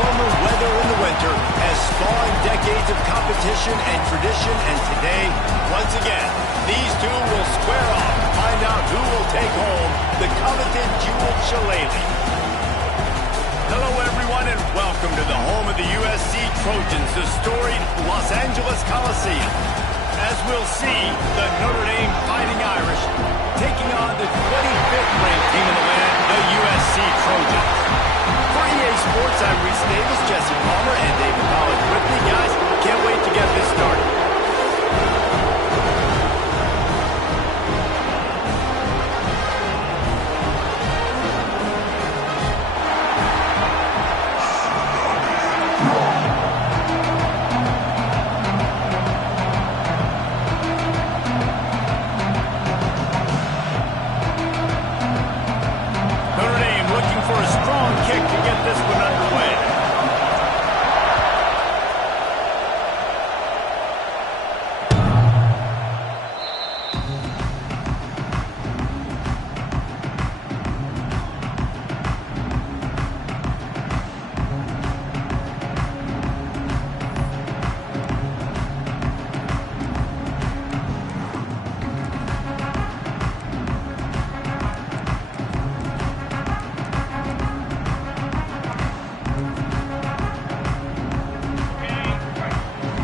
warmer weather in the winter has spawned decades of competition and tradition, and today, once again, these two will square off to find out who will take home the coveted jeweled shillelagh. Hello, everyone, and welcome to the home of the USC Trojans, the storied Los Angeles Coliseum. As we'll see, the Notre Dame Fighting Irish taking on the 25th ranked team in the land, the USC Trojans. For EA Sports, I'm Reese Davis, Jesse Palmer, and David Collins with me. Guys, can't wait to get this started.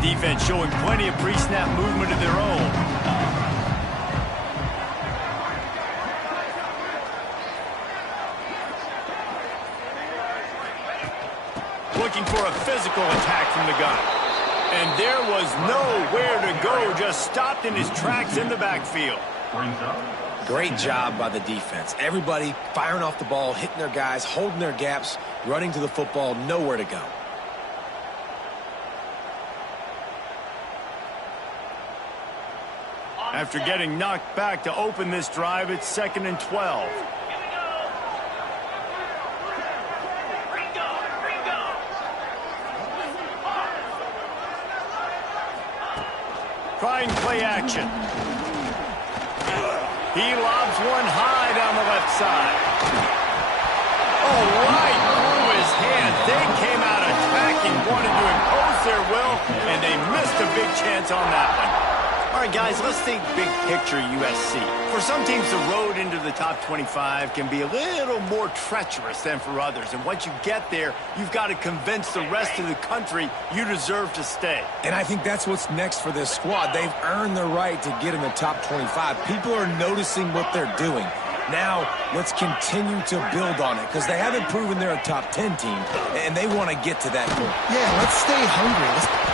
Defense showing plenty of pre-snap movement of their own. Looking for a physical attack from the gun. And there was nowhere to go, just stopped in his tracks in the backfield. Great job by the defense. Everybody firing off the ball, hitting their guys, holding their gaps, running to the football, nowhere to go. After getting knocked back to open this drive, it's 2nd and 12. Trying play action. He lobs one high down the left side. Oh, right through his hands. They came out attacking, wanted to impose their will, and they missed a big chance on that one. All right, guys, let's think big picture USC. For some teams, the road into the top 25 can be a little more treacherous than for others. And once you get there, you've got to convince the rest of the country you deserve to stay. And I think that's what's next for this squad. They've earned the right to get in the top 25. People are noticing what they're doing. Now, let's continue to build on it because they haven't proven they're a top 10 team, and they want to get to that goal. Yeah, let's stay hungry.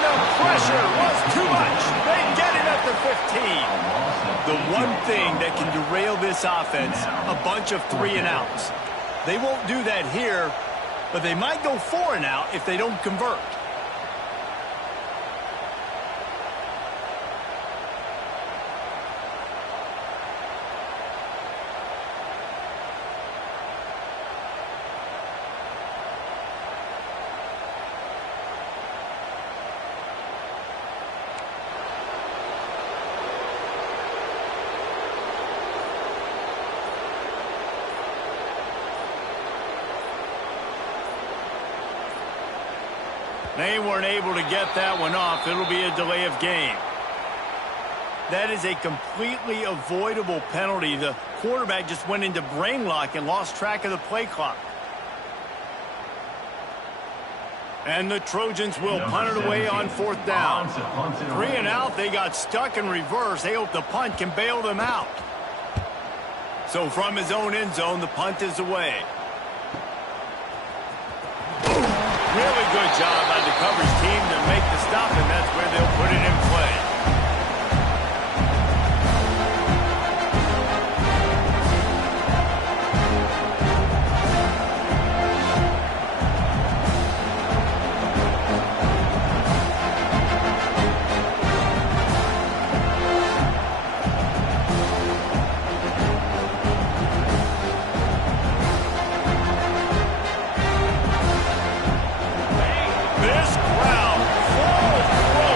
The pressure was too much. They get it at the 15. The one thing that can derail this offense, a bunch of 3-and-outs. They won't do that here, but they might go 4-and-out if they don't convert. They weren't able to get that one off. It'll be a delay of game. That is a completely avoidable penalty. The quarterback just went into brain lock and lost track of the play clock. And the Trojans will punt it away on 4th down. 3-and-out, they got stuck in reverse. They hope the punt can bail them out. So from his own end zone, the punt is away. Really good job by the coverage team to make the stop, and that's where they'll put it in play. This crowd full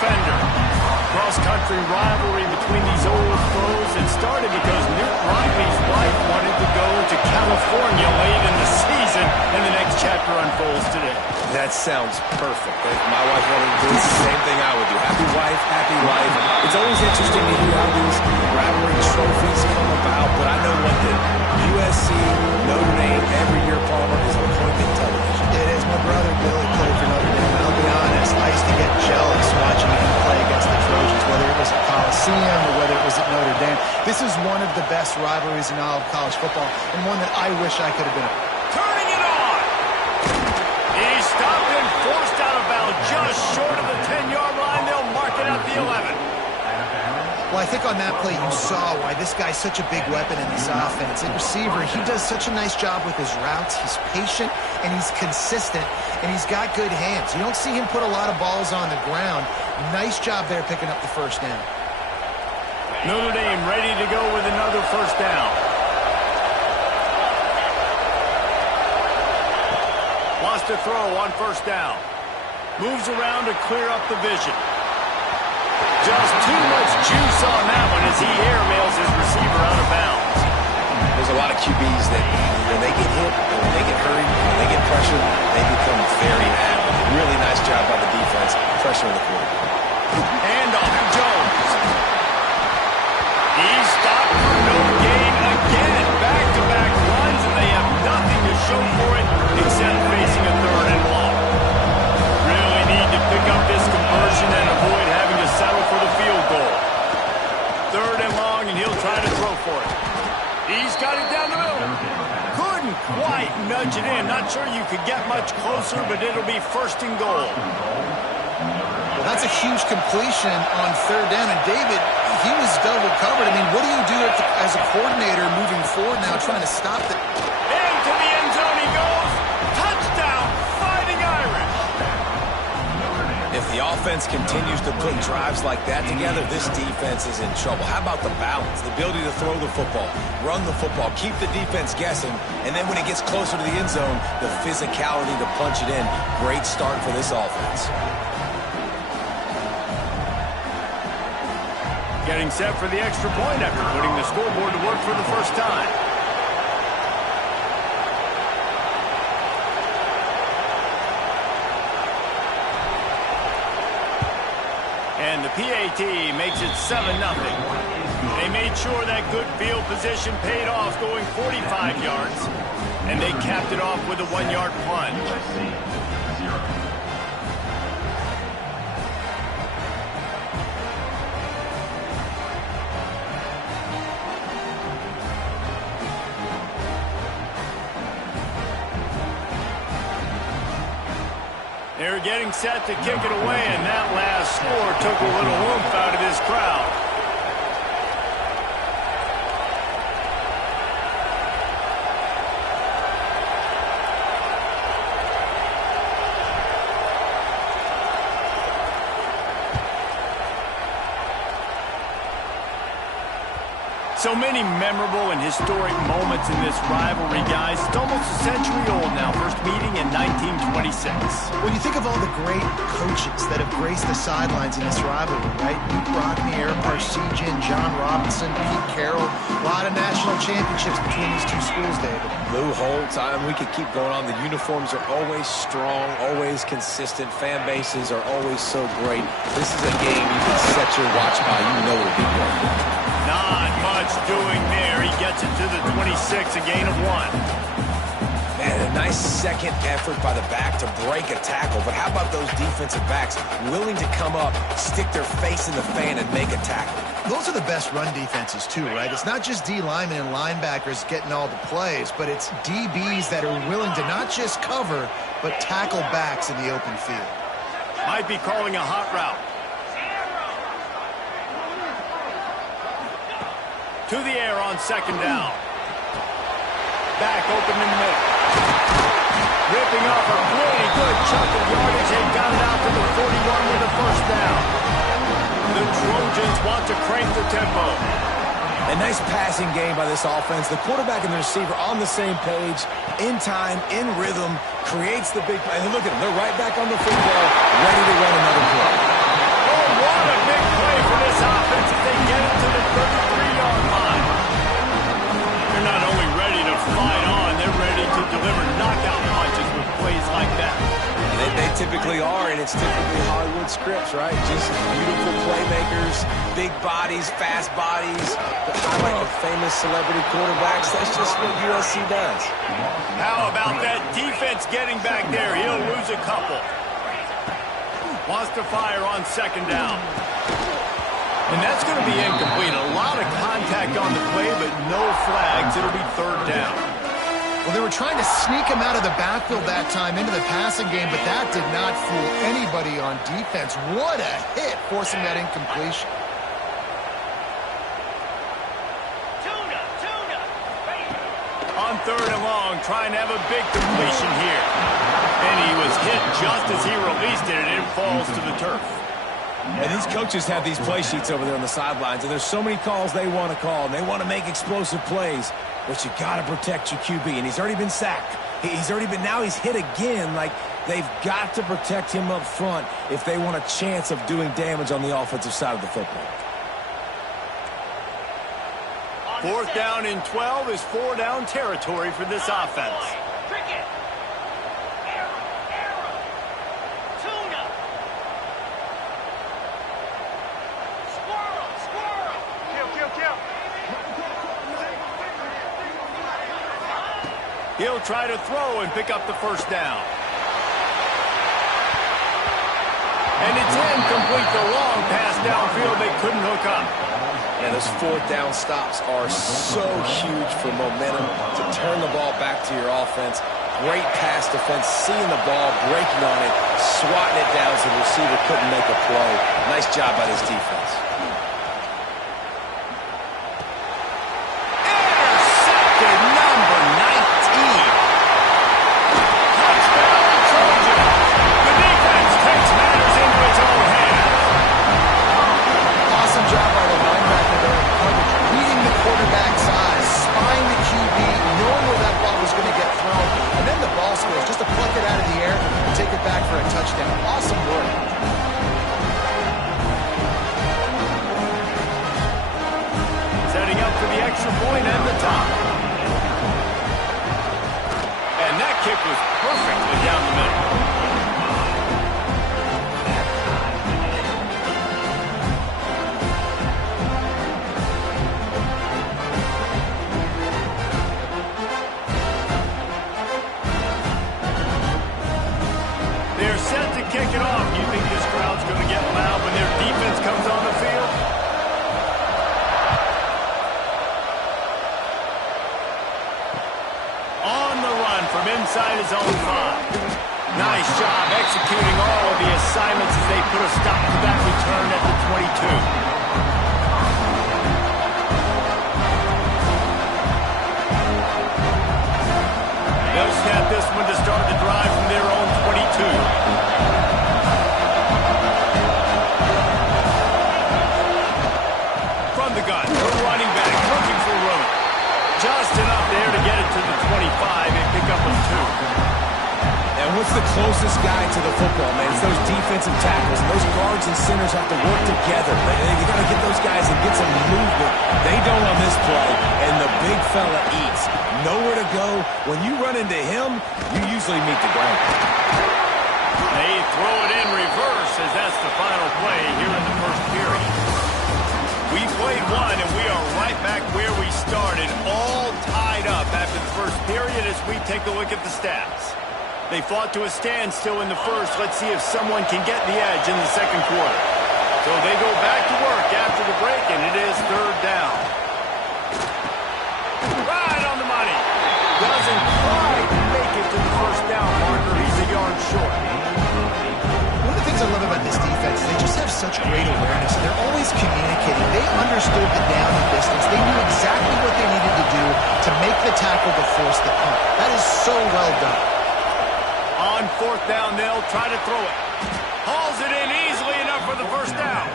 defender. Cross-country rivalry between these old foes. It started because Newt Rockne's wife wanted to go to California late in the season, and the next chapter unfolds today. That sounds perfect. If my wife wanted to do the same thing I would do. Happy wife, happy life. It's always interesting to hear how these rivalry trophies come about, but I know one thing. USC, Notre Dame, every year, Palmer, is appointment television. It is. My brother Billy played for Notre Dame, and I'll be honest, I used to get jealous watching him play against the Trojans, whether it was at Coliseum or whether it was at Notre Dame. This is one of the best rivalries in all of college football, and one that I wish I could have been a... Turning it on! He stopped and forced out of bounds just short of the 10-yard line. They'll mark it at the 11. Well, I think on that play you saw why this guy's such a big weapon in this offense. At receiver, he does such a nice job with his routes. He's patient, and he's consistent, and he's got good hands. You don't see him put a lot of balls on the ground. Nice job there picking up the first down. Notre Dame ready to go with another first down. Wants to throw on first down. Moves around to clear up the vision. Just too much juice on that one as he airmails his receiver out of bounds. There's a lot of QBs that when they get hit, when they get hurried, when they get pressured, they become very adamant. Really nice job by the defense, pressuring the quarterback. And off to Jones. He's stopped for no gain again. Back-to-back runs, and they have nothing to show for it except facing a third and long. Really need to pick up this conversion and avoid having to settle for the field goal. Third and long, and he'll try to throw for it. He's got it down the middle. Couldn't quite nudge it in. Not sure you could get much closer, but it'll be first and goal. Well, that's a huge completion on third down. And David, he was double covered. I mean, what do you do as a coordinator moving forward now trying to stop it? Into the end zone he goes. Touchdown, Fighting Irish. If the offense continues to put drives like that together, this defense is in trouble. How about the balance, the ability to throw the football, run the football, keep the defense guessing, and then when it gets closer to the end zone, the physicality to punch it in. Great start for this offense. Getting set for the extra point after putting the scoreboard to work for the first time. And the PAT makes it 7-0. They made sure that good field position paid off going 45 yards, and they capped it off with a 1-yard plunge. They're getting set to kick it away, and that last score took a little oomph out of this crowd. So many memorable and historic moments in this rivalry, guys. It's almost a century old now. First meeting in 1926. When you think of all the great coaches that have graced the sidelines in this rivalry, right? Newt Rockne, Eric Parsegian, John Robinson, Pete Carroll. A lot of national championships between these two schools, David. Lou Holtz, we could keep going on. The uniforms are always strong, always consistent. Fan bases are always so great. This is a game you can set your watch by. You know it'll be good. Not much doing there. He gets it to the 26, a gain of 1. Man, a nice second effort by the back to break a tackle. But how about those defensive backs willing to come up, stick their face in the fan, and make a tackle? Those are the best run defenses, too, right? It's not just D linemen and linebackers getting all the plays, but it's DBs that are willing to not just cover, but tackle backs in the open field. Might be calling a hot route. To the air on second down. Back open in the middle. Ripping off a pretty good chunk of yardage. They got it out to the 41 with a first down. The Trojans want to crank the tempo. A nice passing game by this offense. The quarterback and the receiver on the same page, in time, in rhythm, creates the big play. And look at them. They're right back on the football, ready to run another play. Oh, get it to the 33-yard line. They're not only ready to fight on, they're ready to deliver knockout punches with plays like that. They typically are, and it's typically Hollywood scripts, right? Just beautiful playmakers, big bodies, fast bodies, highlight the famous celebrity quarterbacks. That's just what USC does. How about that defense getting back there? He'll lose a couple. Wants to fire on second down. And that's going to be incomplete. A lot of contact on the play, but no flags. It'll be third down. Well, they were trying to sneak him out of the backfield that time into the passing game, but that did not fool anybody on defense. What a hit, forcing that incompletion. On third and long, trying to have a big completion here. And he was hit just as he released it, and it falls to the turf. And these coaches have these play sheets over there on the sidelines, and there's so many calls they want to call, and they want to make explosive plays. But you got to protect your QB, and he's already been sacked. Now he's hit again. Like, they've got to protect him up front if they want a chance of doing damage on the offensive side of the football. Fourth down and 12 is four-down territory for this offense. He'll try to throw and pick up the first down. And it's incomplete. The long pass downfield. They couldn't hook up. And those fourth down stops are so huge for momentum to turn the ball back to your offense. Great pass defense, seeing the ball, breaking on it, swatting it down so the receiver couldn't make a play. Nice job by this defense. Inside his own 5. Nice job executing all of the assignments as they put a stop to that return at the 22. They'll snap this one to start the drive from their own 22. From the gun, the running back looking for room. Just enough there to get it to the 25 and pick up a 2. And what's the closest guy to the football, man? It's those defensive tackles. Those guards and centers have to work together. They got to get those guys and get some movement. They don't on this play, and the big fella eats. Nowhere to go. When you run into him, you usually meet the ground. They throw it in reverse as that's the final play here in the first period. We played one, and we are right back where we started, all tied up after the first period as we take a look at the stats. They fought to a standstill in the first. Let's see if someone can get the edge in the second quarter. So they go back to work after the break, and it is third down. Right on the money. Doesn't quite make it to the first down marker. He's a yard short. One of the things I love about this defense, they just have such great awareness. They're always communicating. They understood the down and distance. They knew exactly what they needed to do to make the tackle to force the punt. That is so well done. On fourth down, they'll try to throw it. Hauls it in easily enough for the first down.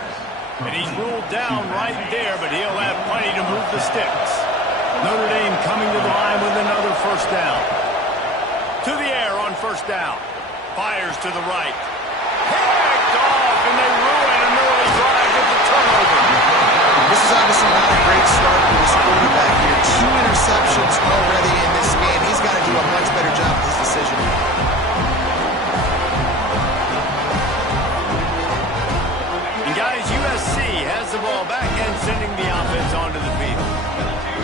And he's ruled down right there, but he'll have plenty to move the sticks. Notre Dame coming to the line with another first down. To the air on first down. Fires to the right. Picked off, and they ruin an early drive with the turnover. This is obviously not a great start for this quarterback here. 2 interceptions already in this game. He's got to do a much better job with his decision. And guys, USC has the ball back and sending the offense onto the field.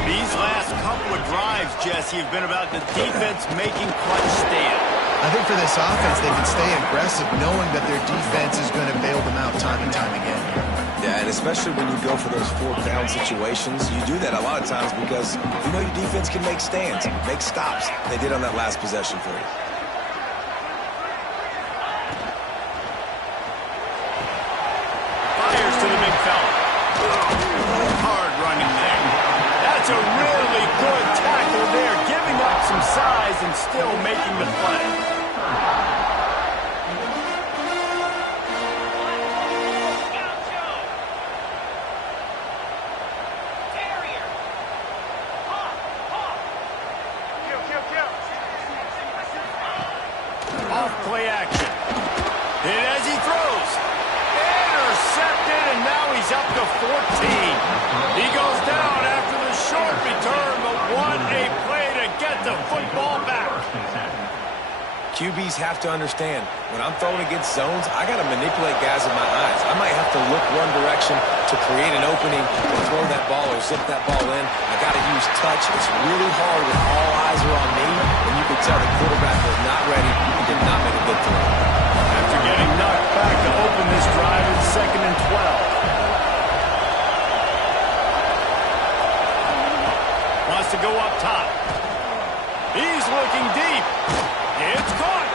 These last couple of drives, Jesse, have been about the defense making clutch stands. I think for this offense, they can stay aggressive knowing that their defense is going to bail them out time and time again. Yeah, and especially when you go for those 4th-down situations, you do that a lot of times because you know your defense can make stands, make stops. They did on that last possession for you. Fires to the big fella. Hard running there. That's a really good tackle there, giving up some size and still making the play. Off play action. Hit as he throws. Intercepted, and now he's up to 14. He goes down after the short return, but what a play to get the football back. QBs have to understand, when I'm throwing against zones, I got to manipulate guys with my eyes. I might have to look one direction to create an opening to throw that ball or zip that ball in. I got to use touch. It's really hard when all eyes are on me, and you can tell the quarterback was not ready and did not make a good throw. After getting knocked back to open this drive, it's 2nd and 12. Wants to go up top. He's looking deep. It's caught.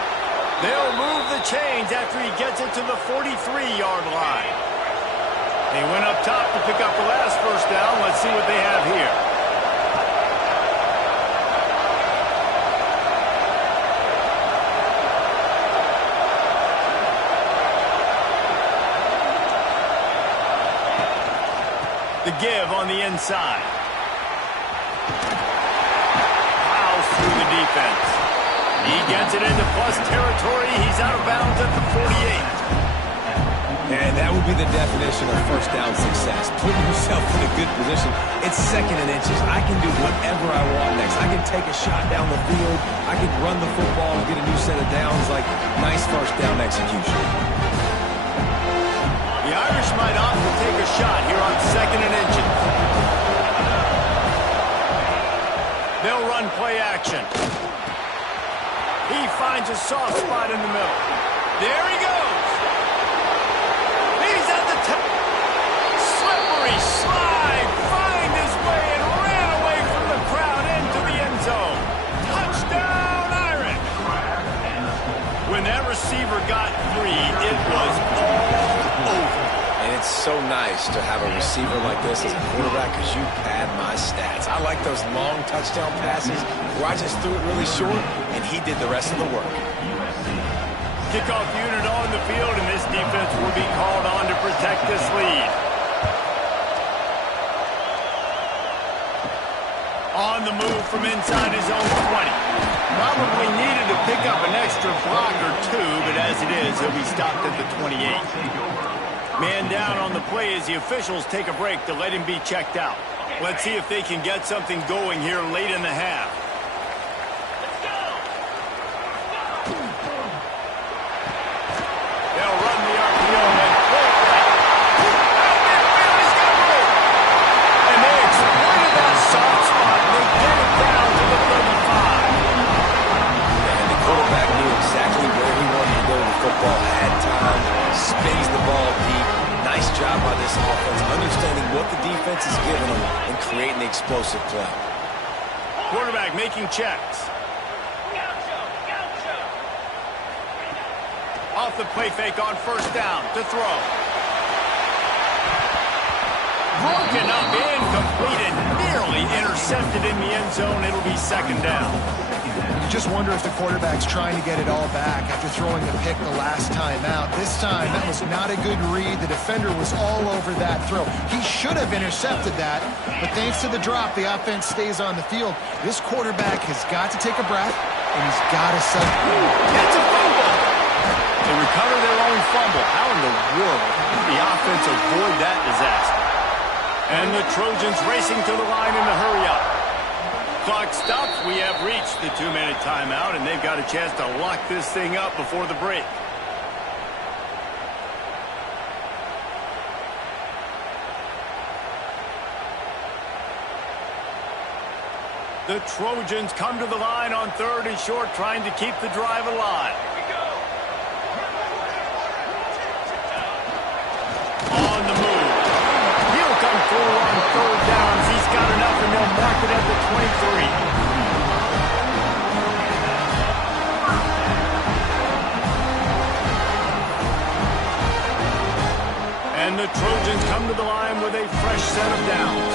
They'll move the chains after he gets it to the 43-yard line. They went up top to pick up the last 1st down. Let's see what they have here. The give on the inside. Plows through the defense. He gets it into plus territory. He's out of bounds at the 48. And that would be the definition of 1st down success. Putting yourself in a good position. It's 2nd and inches. I can do whatever I want next. I can take a shot down the field. I can run the football and get a new set of downs. Like, nice 1st down execution. The Irish might opt to take a shot here on 2nd and inches. They'll run play action. He finds a soft spot in the middle. There he goes. He's at the top. Slippery slide. Find his way and ran away from the crowd into the end zone. Touchdown, Irish. When that receiver got 3, it was all over. And it's so nice to have a receiver like this as a quarterback because you pad my stats. I like those long touchdown passes where I just threw it really short and he did the rest of the work. Kickoff unit on the field, and this defense will be called on to protect this lead. On the move from inside his own 20. Probably needed to pick up an extra block or 2, but as it is, he'll be stopped at the 28. Man down on the play as the officials take a break to let him be checked out. Let's see if they can get something going here late in the half. They'll run the RPO and pull that. He's got room. And they exploited that soft spot. They get it down to the 35. And the quarterback knew exactly where he wanted to go with the football, had time, spins the ball deep. Nice job by this offense, understanding what the defense is giving them and creating the explosive play. Quarterback making checks. Off the play fake on 1st down to throw. Broken up, incomplete, and nearly intercepted in the end zone. It'll be 2nd down. You just wonder if the quarterback's trying to get it all back after throwing the pick the last time out. This time, that was not a good read. The defender was all over that throw. He should have intercepted that, but thanks to the drop, the offense stays on the field. This quarterback has got to take a breath, and he's got to set. That's a fumble. They recover their own fumble. How in the world did the offense avoid that disaster? And the Trojans racing to the line in the hurry-up. Clock stops. We have reached the 2-minute timeout, and they've got a chance to lock this thing up before the break. The Trojans come to the line on 3rd and short, trying to keep the drive alive. On the move. He'll come through on 3rd downs. He's got enough, and they'll mark it at the 23. And the Trojans come to the line with a fresh set of downs.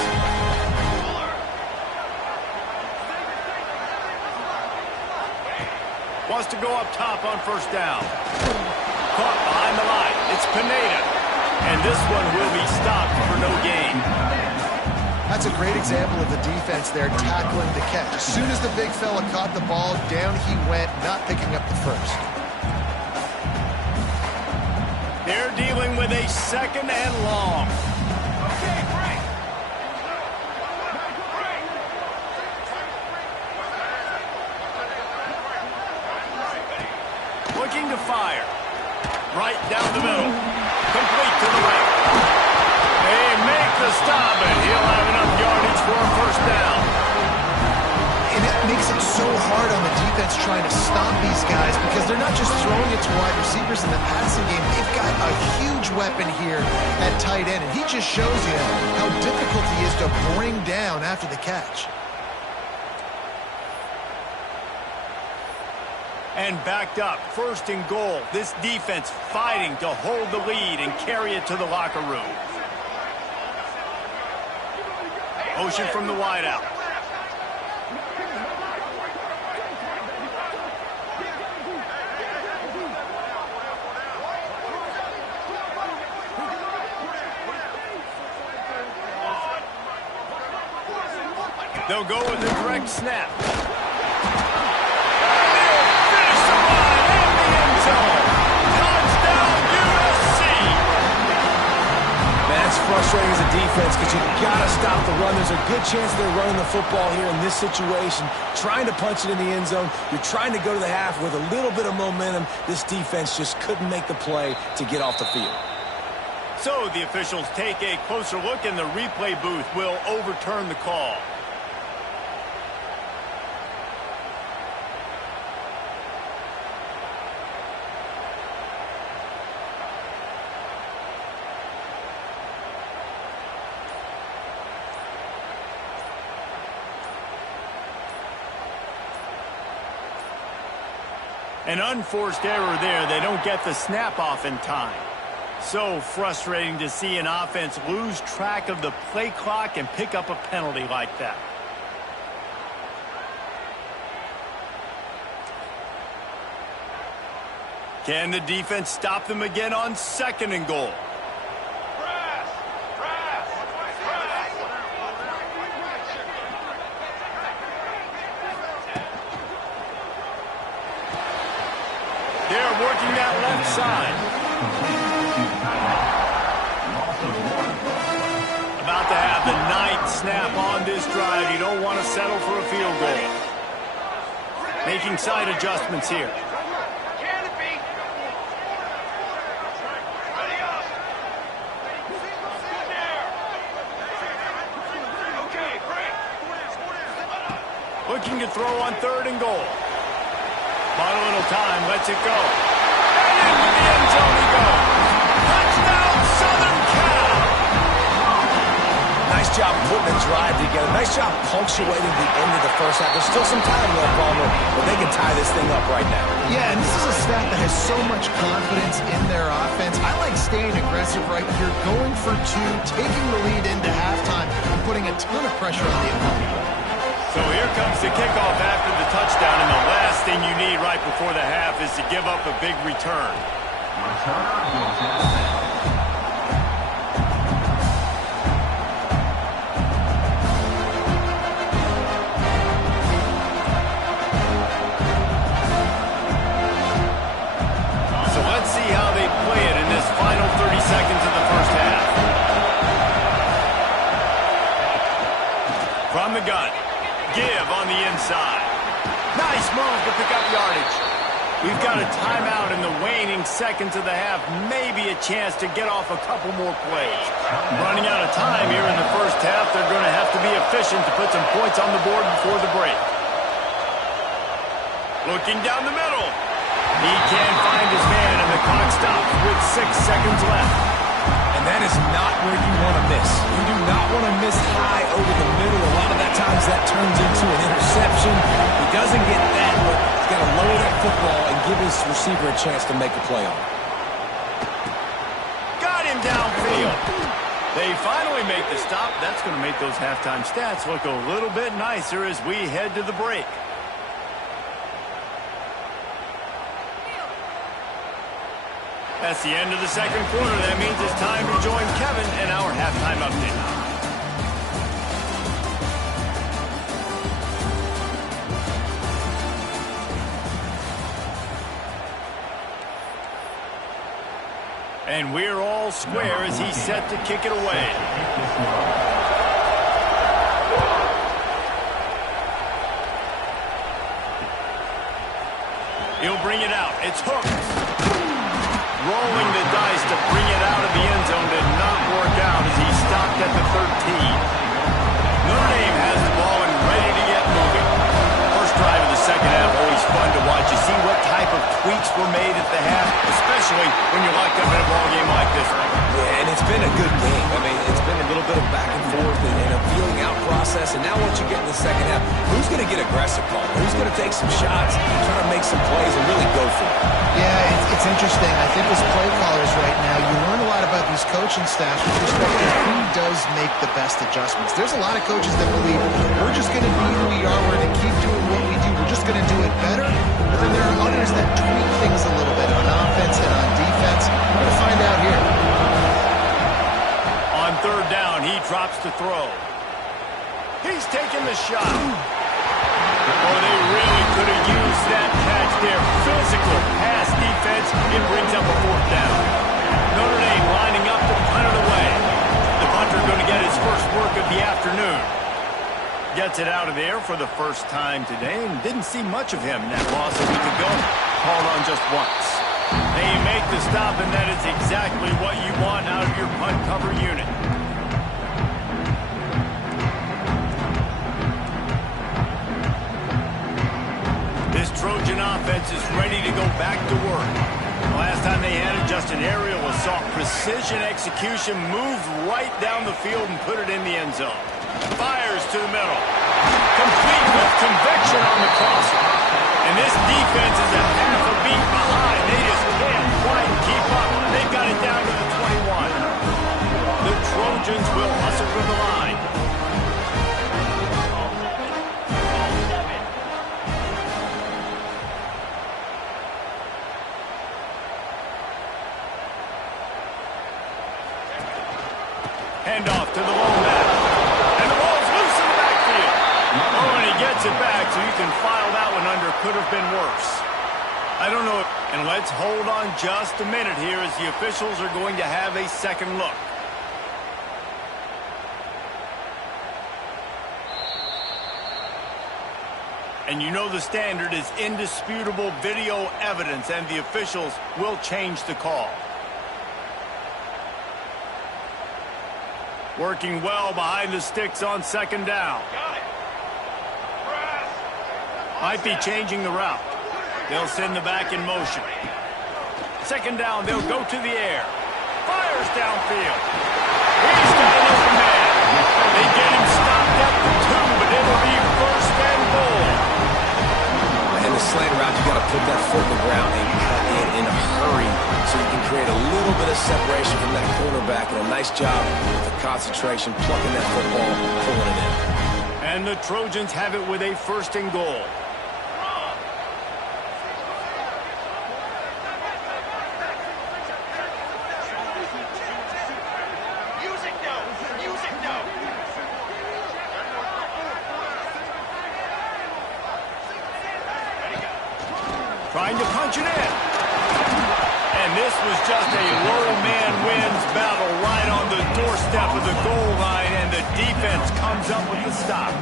Wants to go up top on 1st down. Caught behind the line. It's Pineda. And this one will be stopped for no gain. That's a great example of the defense there tackling the catch. As soon as the big fella caught the ball, down he went, not picking up the first. They're dealing with a 2nd and long. Looking to fire. Right down the middle. Complete to the right. They make the stop, and he'll have enough yardage for a 1st down. And it makes it so hard on the defense trying to stop these guys because they're not just throwing it to wide receivers in the passing game. They've got a huge weapon here at tight end, and he just shows you how difficult he is to bring down after the catch. And backed up, 1st and goal. This defense fighting to hold the lead and carry it to the locker room. Motion from the wideout. They'll go with a direct snap. Frustrating as a defense because you've got to stop the run. There's a good chance they're running the football here in this situation, trying to punch it in the end zone. You're trying to go to the half with a little bit of momentum. This defense just couldn't make the play to get off the field. So the officials take a closer look, and the replay booth will overturn the call. An unforced error there. They don't get the snap off in time. So frustrating to see an offense lose track of the play clock and pick up a penalty like that. Can the defense stop them again on 2nd and goal? They're working that left side. About to have the 9th snap on this drive. You don't want to settle for a field goal. Making side adjustments here. Looking to throw on 3rd and goal. Bought a little time, lets it go. And into the end zone he goes. Touchdown, Southern Cal! Nice job putting the drive together. Nice job punctuating the end of the first half. There's still some time left, Palmer, but they can tie this thing up right now. Yeah, and this is a staff that has so much confidence in their offense. I like staying aggressive right here, going for 2, taking the lead into halftime, and putting a ton of pressure on the opponent. So here comes the kickoff after the touchdown, and the last thing you need right before the half is to give up a big return. So let's see how they play it in this final 30 seconds of the first half. gun. Give on the inside. Nice move to pick up yardage. We've got a timeout in the waning seconds of the half. Maybe a chance to get off a couple more plays. Running out of time here in the first half. They're going to have to be efficient to put some points on the board before the break. Looking down the middle. He can't find his man, and the clock stops with 6 seconds left. And that is not where you want to miss. You do not want to miss high over the middle. A lot of that times that turns into an interception. He doesn't get that, but he's got to lower that football and give his receiver a chance to make a play on it. Got him downfield. They finally make the stop. That's going to make those halftime stats look a little bit nicer as we head to the break. That's the end of the second quarter. That means it's time to join Kevin in our halftime update. And we're all square as he's set to kick it away. He'll bring it out. It's hooked. Rolling the dice to bring it out of the end zone did not work out as he stopped at the 13. Notre Dame has the ball and ready to get moving. First drive of the second half, always fun to watch. You see what type of tweaks were made at the half, especially when you're locked up in a ball game like this one. Yeah, and it's been a good game. I mean, it's been a little bit of back and forth and a feeling out process. And now once you get in the second half, who's going to get aggressive, Paul? Who's going to take some shots, try to make some plays, and really go for it? Yeah, it's interesting. I think as play callers right now, you learn a lot about these coaching staffs with respect to who does make the best adjustments. There's a lot of coaches that believe we're just going to be who we are. We're going to keep doing what we do. We're just going to do it better. But then there are others that tweak things a little bit on offense and on defense. We're going to find out here. On third down, he drops to throw. He's taking the shot. Oh, they really could have used that catch there. Physical pass defense. It brings up a fourth down. Notre Dame lining up to punt it away. The punter going to get his first work of the afternoon. Gets it out of there for the first time today and didn't see much of him in that loss a week ago. Called on just once. They make the stop, and that is exactly what you want out of your punt cover unit. This Trojan offense is ready to go back to work. The last time they had it, just an aerial assault. Precision execution, moved right down the field and put it in the end zone. Fires to the middle. Complete with conviction on the crosser. And this defense is a half a beat behind. They just can't quite keep up. They've got it down to the 21. The Trojans will hustle for the line. Handoff to the lone back. And the ball's loose in the backfield. Oh, and he gets it back, so you can file that one under. Could have been worse. I don't know. And let's hold on just a minute here as the officials are going to have a second look. And you know the standard is indisputable video evidence, and the officials will change the call. Working well behind the sticks on second down. Might be changing the route. They'll send the back in motion. Second down, they'll go to the air. Fires downfield. He's got an open man. They get him stopped at the 2, but it'll be first and goal. And the slant route, you got to put that foot in the ground and cut in a hurry so you can create a little bit of separation from that cornerback. And a nice job with the concentration, plucking that football, pulling it in. And the Trojans have it with a first and goal. Trying to punch it in. And this was just a low man wins battle right on the doorstep of the goal line, and the defense comes up with the stop.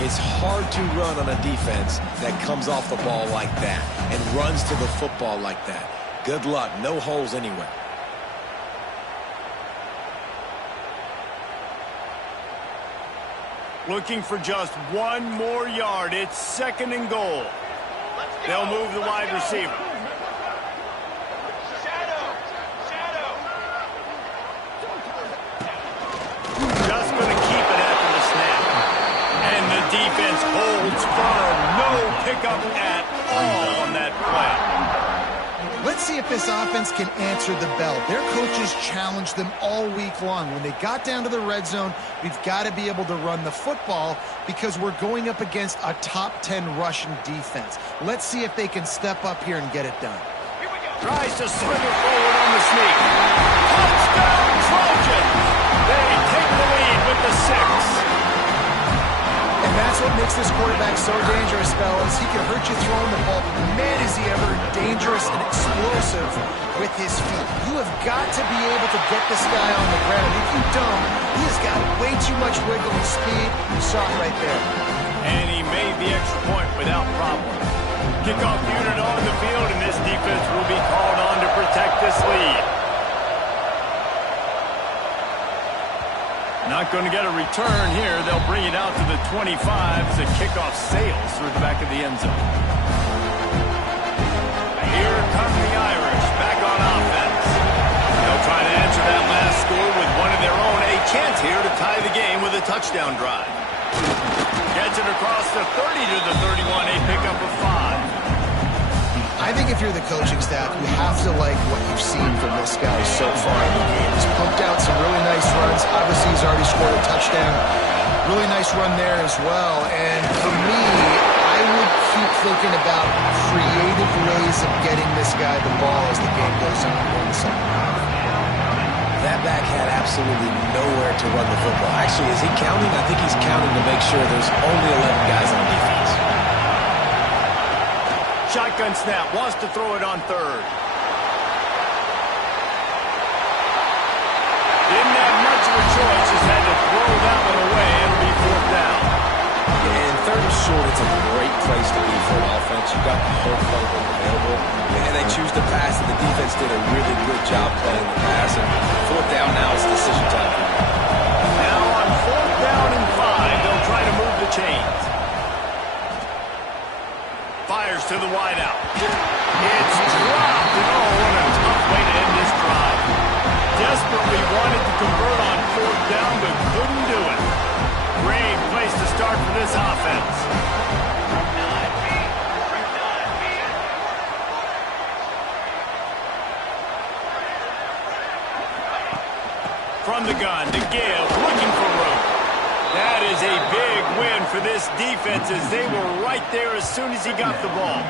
It's hard to run on a defense that comes off the ball like that and runs to the football like that. Good luck. No holes anywhere. Looking for just one more yard. It's 2nd and goal. They'll move the wide receiver. Just going to keep it after the snap. And the defense holds firm. No pickup at all on that play. Let's see if this offense can answer the bell. Their coaches challenged them all week long. When they got down to the red zone, we've got to be able to run the football because we're going up against a top 10 Russian defense. Let's see if they can step up here and get it done. Tries to swing it forward on the sneak. Touchdown Trojans! They take the lead with the 6. And that's what makes this quarterback so dangerous, fellas. He can hurt you throwing the ball, but man, is he ever dangerous and explosive with his feet. You have got to be able to get this guy on the ground. If you don't, he has got way too much wiggle and speed. You saw it right there. And he made the extra point without problem. Kickoff unit on the field, and this defense will be called on to protect this lead. Not going to get a return here. They'll bring it out to the 25 as the kickoff sails through the back of the end zone. Here come the Irish back on offense. They'll try to answer that last score with one of their own. A chance here to tie the game with a touchdown drive. Gets it across the 30 to the 31, a pickup of 5. I think if you're the coaching staff, you have to like what you've seen from this guy so far in the game. He's pumped out some really nice runs. Obviously, he's already scored a touchdown. Really nice run there as well. And for me, I would keep thinking about creative ways of getting this guy the ball as the game goes on in the second half. That back had absolutely nowhere to run the football. Actually, is he counting? I think he's counting to make sure there's only 11 guys on defense. Shotgun snap, wants to throw it on 3rd. Didn't have much of a choice, just had to throw that one away. It'll be 4th down. Yeah, and 3rd and short, it's a great place to be for an offense. You've got the whole playbook available, and they choose to pass, and the defense did a really good job playing the pass. And 4th down now is decision time. Now on 4th down and 5, they'll try to move the chains. Fires to the wideout. It's dropped. And oh, what a tough way to end this drive. Desperately wanted to convert on 4th down, but couldn't do it. Great place to start for this offense. From the gun to give, looking for room. That is a big win for this defense as they were right there as soon as he got the ball.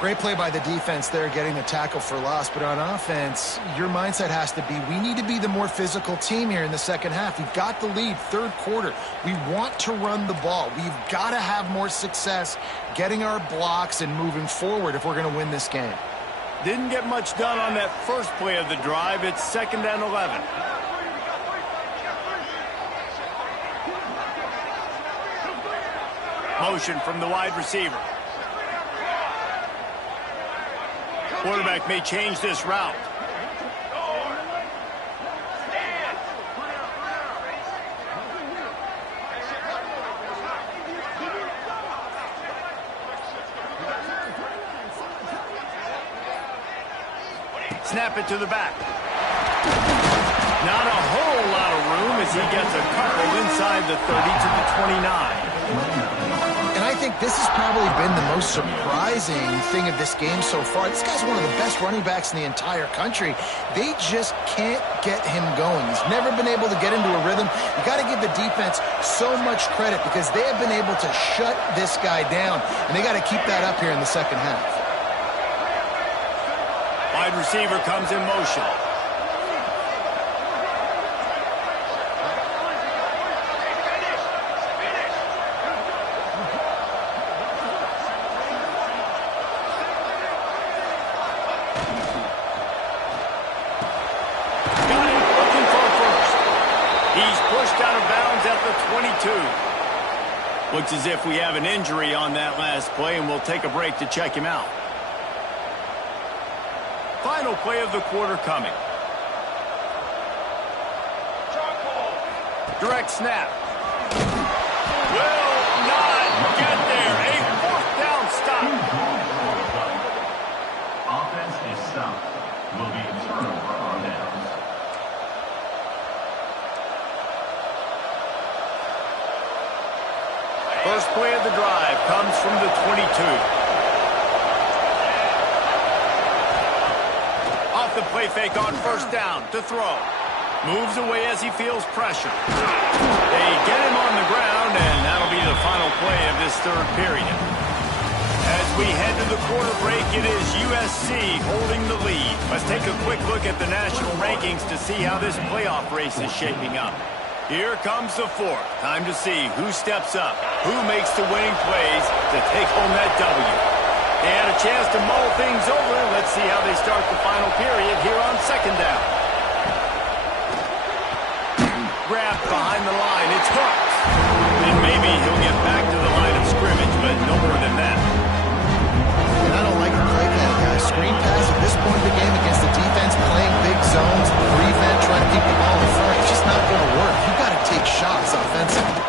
Great play by the defense there, getting the tackle for loss. But on offense, your mindset has to be, we need to be the more physical team here in the second half. We've got the lead, 3rd quarter. We want to run the ball. We've got to have more success getting our blocks and moving forward if we're going to win this game. Didn't get much done on that first play of the drive. It's 2nd and 11. Motion from the wide receiver. Quarterback may change this route. Snap it to the back. Not a whole lot of room as he gets a couple inside the 30 to the 29. And I think this has probably been the most surprising thing of this game so far. This guy's one of the best running backs in the entire country. They just can't get him going. He's never been able to get into a rhythm. You got to give the defense so much credit because they have been able to shut this guy down, and they got to keep that up here in the second half. Wide receiver comes in motion. 22. Looks as if we have an injury on that last play, and we'll take a break to check him out. Final play of the quarter coming. Direct snap. Will not get there. A fourth down stop. Offense is stopped. Will be a turnover on downs. First play of the drive comes from the 22. Off the play fake on first down to throw. Moves away as he feels pressure. They get him on the ground, and that'll be the final play of this third period. As we head to the quarter break, it is USC holding the lead. Let's take a quick look at the national rankings to see how this playoff race is shaping up. Here comes the fourth. Time to see who steps up, who makes the winning plays to take home that W. They had a chance to mull things over. Let's see how they start the final period here on second down. Grabbed behind the line. It's hooked. And maybe he'll get back to the line of scrimmage, but no more than that. And I don't like a play call, guys. Screen pass at this point of the game against the defense, playing big zones, prevent, trying to keep the ball in front. It's just not going to work. You've got to take shots offensively.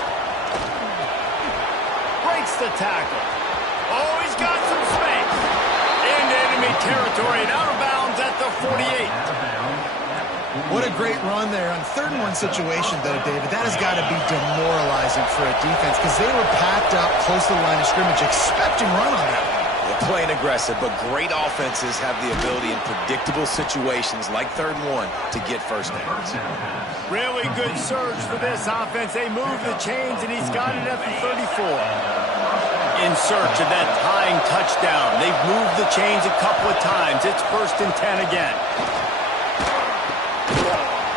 Breaks the tackle. Oh, he's got some space. Into enemy territory and out of bounds at the 48. What a great run there. On 3rd-and-1 situation, though, David, that has got to be demoralizing for a defense because they were packed up close to the line of scrimmage, expecting run on that. They're playing aggressive, but great offenses have the ability in predictable situations like 3rd-and-1 to get first downs. Really good surge for this offense. They move the chains, and he's got it at the 34. In search of that tying touchdown. They've moved the chains a couple of times. It's 1st and 10 again.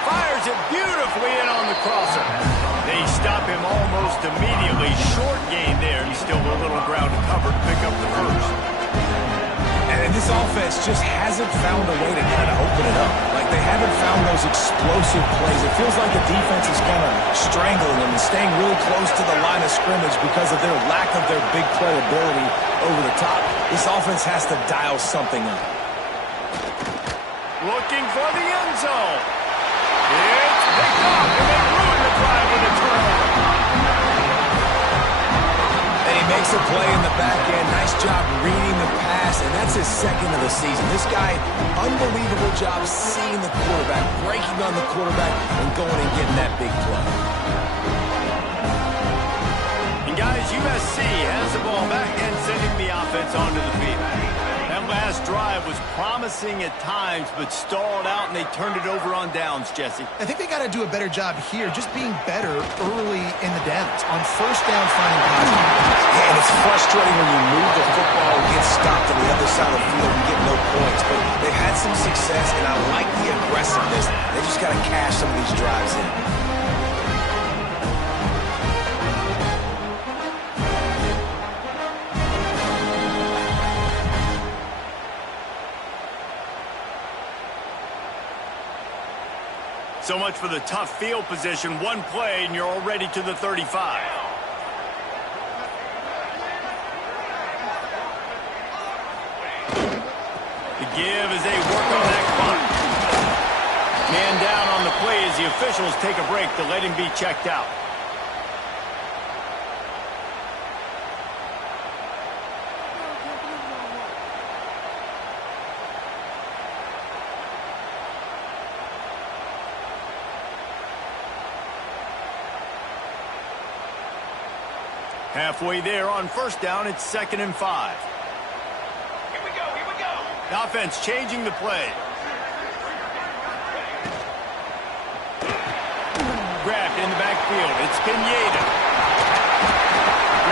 Fires it beautifully in on the crosser. They stop him almost immediately. Short gain there. He's still a little ground to cover to pick up the first. And this offense just hasn't found a way to kind of open it up. Like they haven't found those explosive plays. It feels like the defense is kind of strangling them and staying really close to the line of scrimmage because of their lack of their big play ability over the top. This offense has to dial something up. Looking for the end zone. It's picked off, and they ruin the drive with a turnover. And he makes a play in the back end. Nice job reading the pass, and that's his 2nd of the season. This guy, unbelievable job seeing the quarterback, breaking on the quarterback, and going and getting that big play. And guys, USC has the ball back and sending the offense onto the field. That last drive was promising at times, but stalled out, and they turned it over on downs, Jesse. I think they got to do a better job here, just being better early in the downs. On first down, finding positive. Yeah, and it's frustrating when you move the football and get stopped on the other side of the field and get no points. But they've had some success, and I like the aggressiveness. They just got to cash some of these drives in. So much for the tough field position. One play, and you're already to the 35. The give as they work on that clock. Man down on the play as the officials take a break to let him be checked out. Halfway there on first down, it's 2nd and 5. Here we go, here we go. The offense changing the play. Grabbed in the backfield. It's Pineda.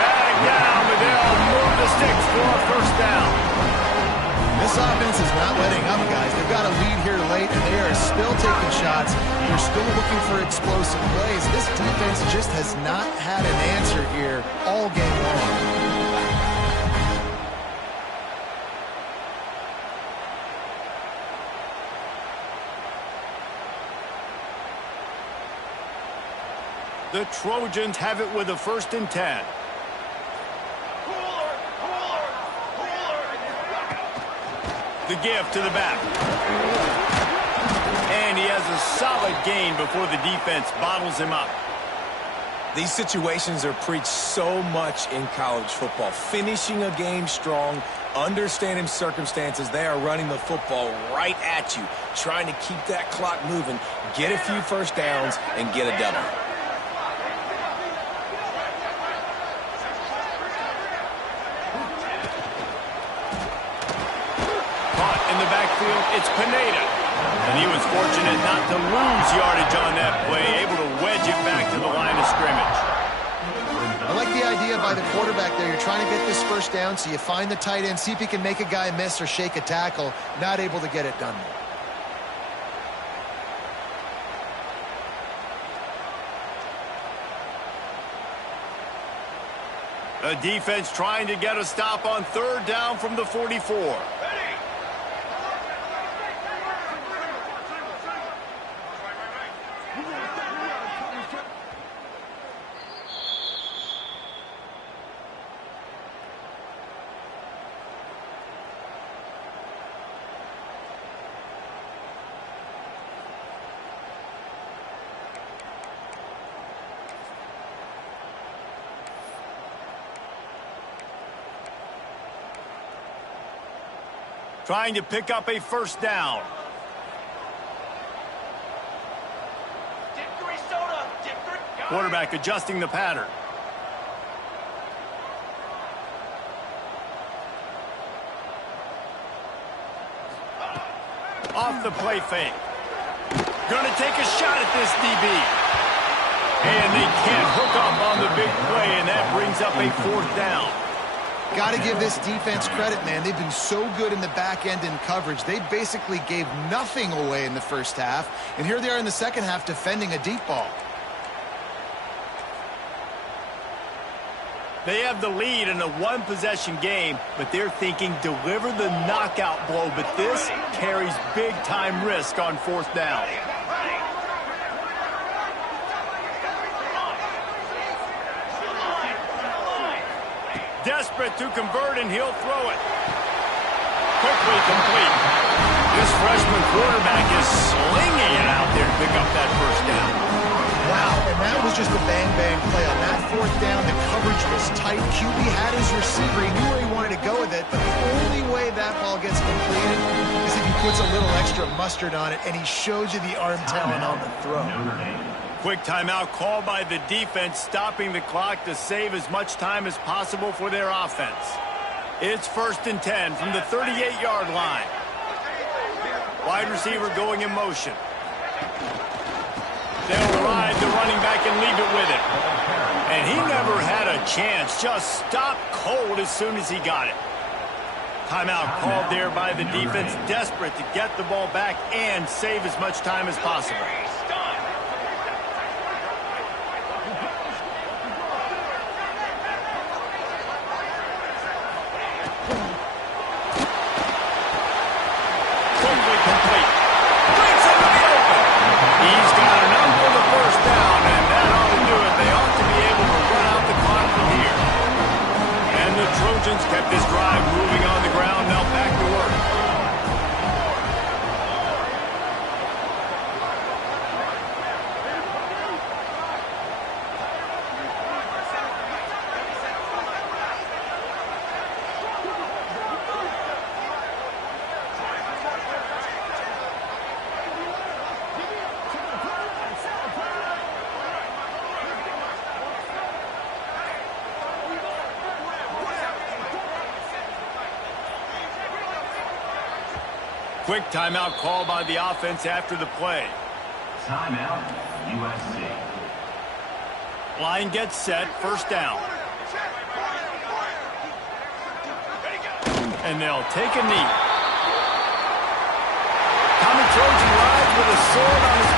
Dragged down, but they'll move the sticks for a first down. This offense is not letting up, guys. They've got a lead here late, and they are still taking shots. They're still looking for explosive plays. This defense just has not had an answer here all game long. The The Trojans have it with a 1st and 10. The give to the back. And he has a solid gain before the defense bottles him up. These situations are preached so much in college football. Finishing a game strong, understanding circumstances. They are running the football right at you, trying to keep that clock moving, get a few first downs, and get a double. Caught in the backfield, it's Pineda. And he was fortunate not to lose yardage on that play, able to wedge it back to the line of scrimmage. I like the idea by the quarterback there. You're trying to get this 1st down, so you find the tight end, see if he can make a guy miss or shake a tackle. Not able to get it done there. The defense trying to get a stop on 3rd down from the 44. Trying to pick up a 1st down. Quarterback adjusting the pattern. Off the play fake. Gonna take a shot at this DB. And they can't hook up on the big play, and that brings up a 4th down. Got to give this defense credit, man. They've been so good in the back end in coverage. They basically gave nothing away in the 1st half, and here they are in the 2nd half defending a deep ball. They have the lead in a 1-possession game, but they're thinking deliver the knockout blow, but this carries big-time risk on 4th down. Desperate to convert, and he'll throw it. Quickly complete. This freshman quarterback is slinging it out there to pick up that 1st down. Wow, and that was just a bang-bang play. On that 4th down, the coverage was tight. QB had his receiver. He knew where he wanted to go with it, but the only way that ball gets completed is if he puts a little extra mustard on it, and he shows you the arm talent on the throw. Quick timeout called by the defense, stopping the clock to save as much time as possible for their offense. It's 1st and 10 from the 38-yard line. Wide receiver going in motion. They'll ride the running back and leave it with him. And he never had a chance, just stopped cold as soon as he got it. Timeout called there by the defense, desperate to get the ball back and save as much time as possible. Kept this drive moving on the ground, now back to work. Quick timeout call by the offense after the play. Timeout, USC. Line gets set, 1st down. And they'll take a knee. Tommy Trojan rides with a sword on his